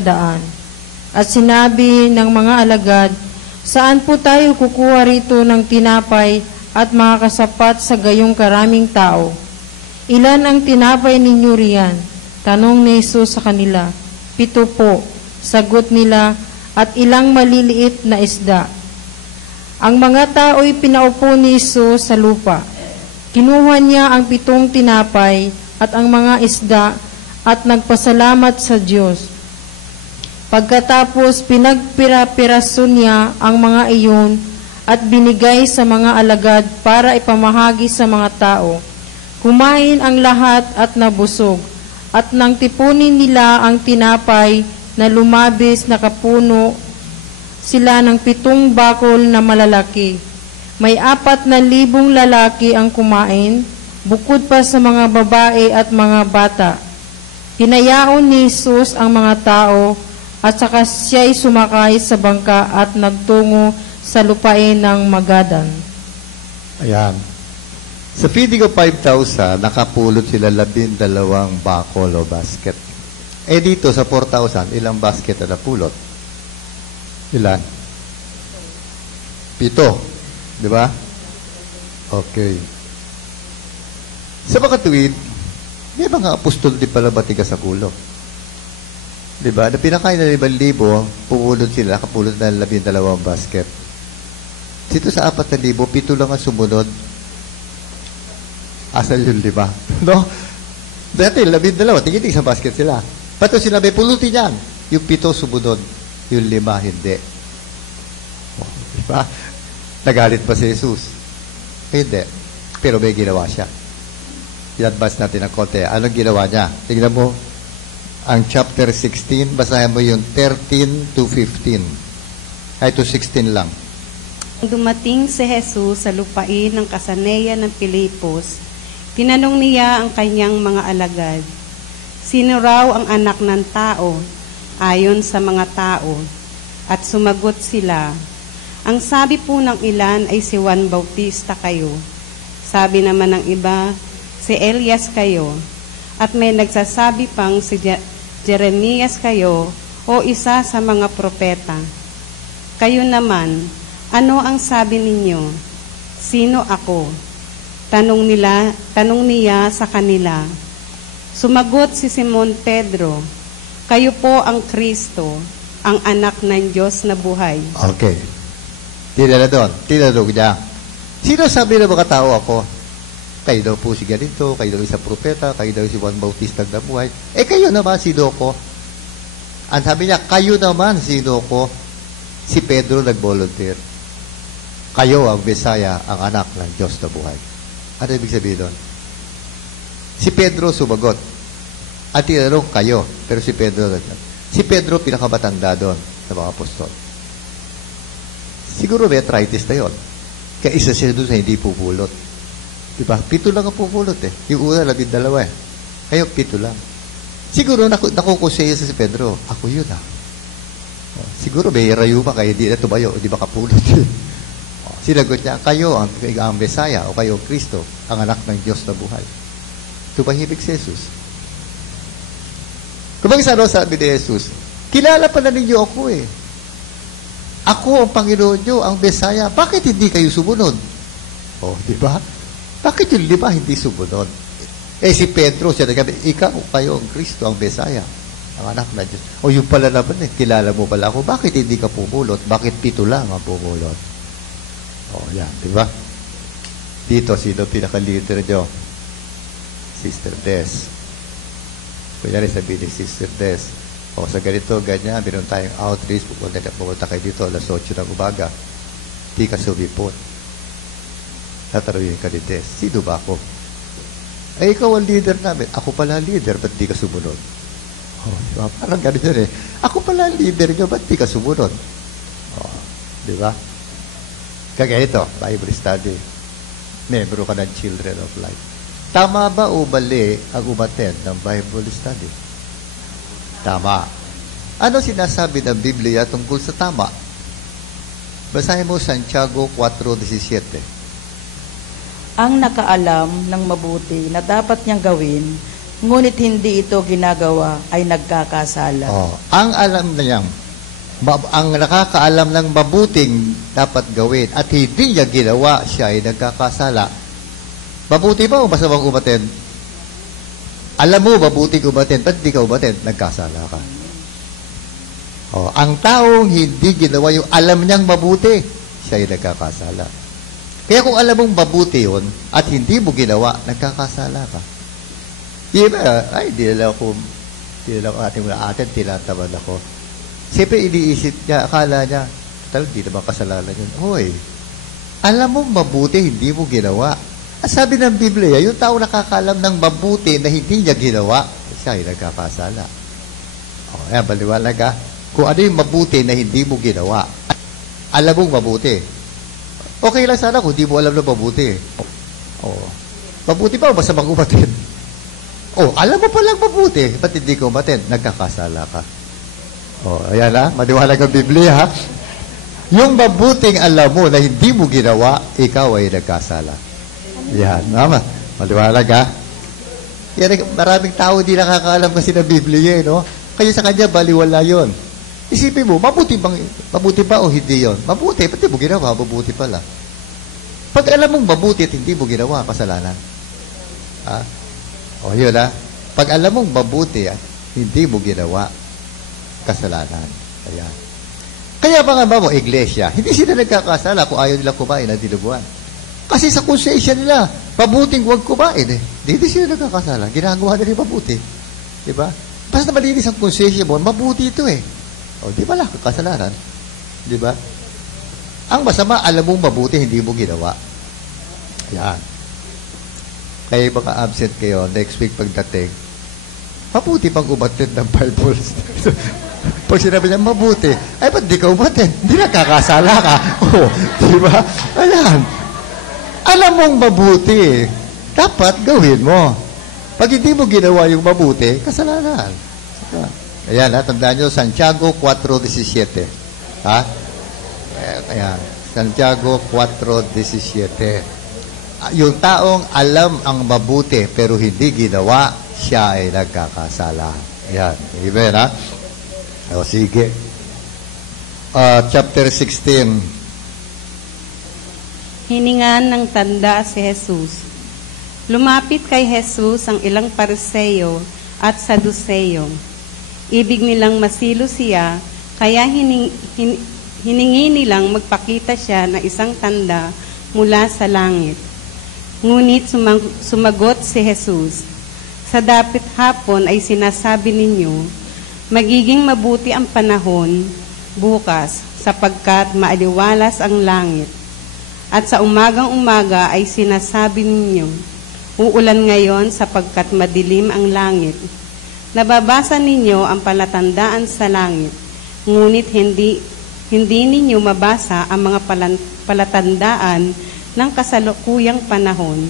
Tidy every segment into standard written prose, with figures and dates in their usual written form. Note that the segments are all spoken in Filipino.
daan. At sinabi ng mga alagad, saan po tayo kukuha rito ng tinapay at makakasapat sa gayong karaming tao? Ilan ang tinapay ninyo riyan? Tanong ni Jesus sa kanila. 7 po, sagot nila, at ilang maliliit na isda. Ang mga tao'y pinaupo ni Jesus sa lupa. Kinuha niya ang 7 tinapay at ang mga isda at nagpasalamat sa Diyos. Pagkatapos pinagpira-piraso niya ang mga iyon at binigay sa mga alagad para ipamahagi sa mga tao. Kumain ang lahat at nabusog, at nang tipunin nila ang tinapay na lumabis na kapuno sila ng 7 bakol na malalaki. May 4,000 lalaki ang kumain, bukod pa sa mga babae at mga bata. Hinayaon ni Jesus ang mga tao at saka siya'y sumakay sa bangka at nagtungo sa lupain ng Magadan. Ayan. Sa feeding of 5,000, nakapulot sila 12 bakol o basket. Eh dito sa 4,000, ilang basket na napulot? Ilan? 7. Di ba? Okay. Sa makatuwid, may mga apostol din pala batigas sa kulo. Di ba? Na pinakain na 5,000, pumulot sila, nakapulot na 12 basket. Dito sa 4,000, 7 lang ang sumunod. Asal yung 5. No? Dati, 12, tingin sa basket sila. Pato sinabi, pulutin yan. Yung 7 sumunod. Yung 5, hindi. Oh, diba? Nagalit pa si Jesus? Hindi. Pero may ginawa siya. I-advance natin ng konti. Anong ginawa niya? Tingnan mo, ang chapter 16, basahin mo yung 13 to 15. Ay, to 16 lang. Dumating si Jesus sa lupain ng Kasaneya ng Pilipos, tinanong niya ang kanyang mga alagad, sino raw ang anak ng tao ayon sa mga tao? At sumagot sila, ang sabi po ng ilan ay si Juan Bautista kayo. Sabi naman ng iba, si Elias kayo. At may nagsasabi pang si Jeremias kayo o isa sa mga propeta. Kayo naman, ano ang sabi ninyo? Sino ako? Tanong niya sa kanila. Sumagot si Simon Pedro, kayo po ang Kristo, ang anak ng Diyos na buhay. Okay. Tinanong niya. Sino sabi ng mga tao ako? Kayo daw po si ganito, kayo daw isang propeta, kayo daw si Juan Bautista na buhay. Eh kayo naman, sino ko? Ang sabi niya, kayo naman, sino ko? Si Pedro nag-volunteer. Kayo ang Mesaya, ang anak ng Diyos na buhay. Ano ibig sabihin doon? Si Pedro sumagot. At tinanong kayo, pero si Pedro pinakamatanda doon sa mga apostol. Siguro may arthritis na yun. Kaya isa siya doon sa hindi pupulot. Diba? 7 lang ang pupulot eh. Yung una, 12 eh. Kayo, 7 lang. Siguro nakukusaya sa si Pedro. Ako yun ah. Siguro may rayuma kayo, hindi na tumayo, hindi makapulot. Sinagot niya, kayo ang Mesaya o kayo ang Kristo, ang anak ng Diyos na buhay. Tumahimik si Jesus. Kung sa sabi ni Jesus, kilala pala ninyo ako eh. Ako ang Panginoon nyo, ang Mesaya. Bakit hindi kayo sumunod? Oh, di ba? Bakit yung 5 hindi sumunod? Eh si Pedro, siya nagsabi, ikaw kayo ang Kristo, ang Mesaya, ang anak ng Diyos. O yung pala naman eh, kilala mo pala ako. Bakit hindi ka pumulot? Bakit 7 lang ang pumulot? Oh, yan, di ba? Dito, sino pinaka-leader nyo? Sister Des. Kunyari sabihin ni Sister Des, o sa ganito, ganyan, meron tayong outreach, pumunta kayo dito, alas 8 ng umaga. Di ka sumipot. Tataruhin ka ni Des, sino ba ako? Ay, ikaw ang leader namin. Ako pala ang leader, ba't di ka sumunod? Oh, diba? Parang ganun yun eh. Ako pala ang leader nyo, ba't di ka sumunod? Oh, di ba? Kaya ito, Bible study. Membro ka ng Children of Light. Tama ba o mali ang umattend ng Bible study? Tama. Ano sinasabi ng Biblia tungkol sa tama? Basahin mo Santiago 4:17. Ang nakaalam ng mabuti na dapat niyang gawin ngunit hindi ito ginagawa, ay nagkakasala. Ang alam na niyang, ang nakakaalam ng mabuting dapat gawin at hindi niya ginawa, siya ay nagkakasala. Mabuti ba o masamang umaten? Alam mo, mabuting umaten, ba't di ka umaten? Nagkasala ka. Ang taong hindi ginawa yung alam niyang mabuti, siya ay nagkakasala. Kaya kung alam mong mabuti yun at hindi mo ginawa, nagkakasala ka. Di nila ako ating mga atin, tinatamad ako. Siyempre, iniisip niya, akala niya, hindi naman kasalanan yun. Hoy, alam mong mabuti, hindi mo ginawa. At sabi ng Biblia, yung tao nakakalam ng mabuti na hindi niya ginawa, siya ay nagkakasala. Yan, baliwanag ka. Kung ano yung mabuti na hindi mo ginawa, alam mong mabuti. Okay lang sana kung di mo alam na mabuti. Mabuti ba o masamang umatin? Alam mo palang mabuti. Ba't hindi ka umatin? Nagkakasala ka. Ayan ha. Maliwanag ang Biblia ha. Yung mabuting alam mo na hindi mo ginawa, ikaw ay nagkasala. Yan. Mama, maliwanag ha. Yan, maraming tao di nakakaalam kasi ng Biblia no? Kaya sa kanya, baliwala yun. Isipin mo, mabuti ba o hindi yun? Mabuti, pati mo ginawa, mabuti pala. Pag alam mong mabuti at hindi mo ginawa, kasalanan. Yun ha. Pag alam mong mabuti at hindi mo ginawa, kasalanan. Ayan. Kaya mga mo, iglesia, hindi sila nagkakasala kung ayaw nila kumain ng dinuguan. Kasi sa konsensya nila, mabuting huwag kumain eh. Hindi sila nagkakasala. Ginagawa nila yung mabuti. Diba? Basta malinis ang konsensya mo, mabuti ito eh. Di ba lang, kasalanan? Di ba? Ang masama, alam mong mabuti, hindi mo ginawa. Yan. Kaya baka absent kayo, next week pagdating, mabuti pang umattend ng Bible. Pag sinabi niya, mabuti, ay ba't di ka umattend? Hindi nakakasala ka. Di ba? Ayan. Alam mong mabuti, dapat gawin mo. Pag hindi mo ginawa yung mabuti, kasalanan. Ayan, tandaan nyo, Santiago 4:17. Ayan, Santiago 4:17. Yung taong alam ang mabuti pero hindi ginawa, siya ay nagkakasala. Ayan, amen ha? Sige. Chapter 16. Hiningan ng tanda si Jesus. Lumapit kay Jesus ang ilang Pariseo at Saduceo. Ibig nilang masilo siya, kaya hiningi nilang magpakita siya ng isang tanda mula sa langit. Ngunit sumagot si Jesus, sa dapit hapon ay sinasabi ninyo, magiging mabuti ang panahon bukas sapagkat maaliwalas ang langit. At sa umagang-umaga ay sinasabi ninyo, uulan ngayon sapagkat madilim ang langit. Nababasa ninyo ang palatandaan sa langit, ngunit hindi ninyo mabasa ang mga palatandaan ng kasalukuyang panahon.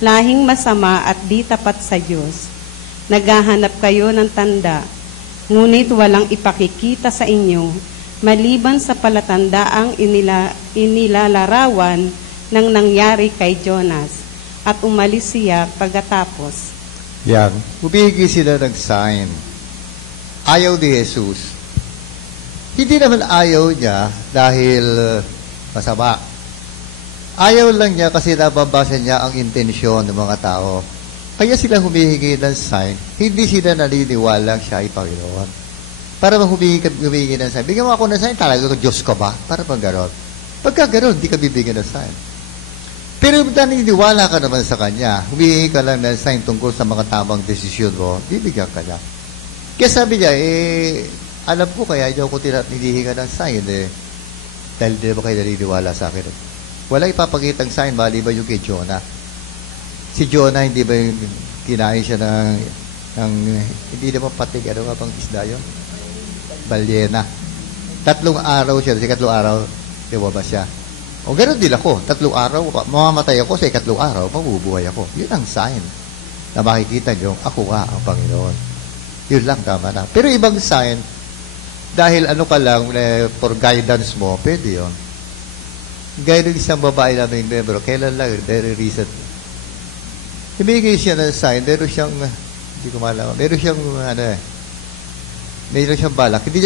Lahing masama at di tapat sa Diyos. Naghahanap kayo ng tanda, ngunit walang ipakikita sa inyo, maliban sa palatandaang inilalarawan ng nangyari kay Jonas, at umalis siya pagkatapos. Yan. Humihingi sila ng sign. Ayaw ni Jesus. Hindi naman ayaw niya dahil masama. Ayaw lang niya kasi nababasa niya ang intensyon ng mga tao. Kaya sila humihingi ng sign. Hindi sila naniniwalang siya ay Panginoon. Para humihingi ng sign. Bigyan mo ako ng sign, talaga Diyos ka ba? Para pang gano'n. Pagka gano'n, hindi ka bibigyan ng sign. Pero naniniwala ka naman sa Kanya, humihingi ka lang ng sign tungkol sa mga tamang desisyon mo, bibigyan ka niya. Kaya sabi niya, alam ko kaya hindi ako hinihinga ng sign, dahil hindi naman kayo naniniwala sa akin. Wala ipapakitang sign, maliban yung kay Jonah. Si Jonah, hindi ba yung kinain siya ng hindi naman patig, ano nga bang isda yun? Balyena. 3 araw siya, sa 3 araw, lumabas siya. O gano'n din ako, 3 araw, mamamatay ako, sa 3 araw, mabubuhay ako. Yun ang sign na makikita nyo, ako nga ang Panginoon. Yun lang, tama na. Pero ibang sign, dahil ano ka lang, for guidance mo, pwede yun. Gaya ng isang babae namin membro, kailan lang, very recent. Himigay siya ng sign, meron siyang Hindi ko malaman. Meron siyang, meron siyang balak. Hindi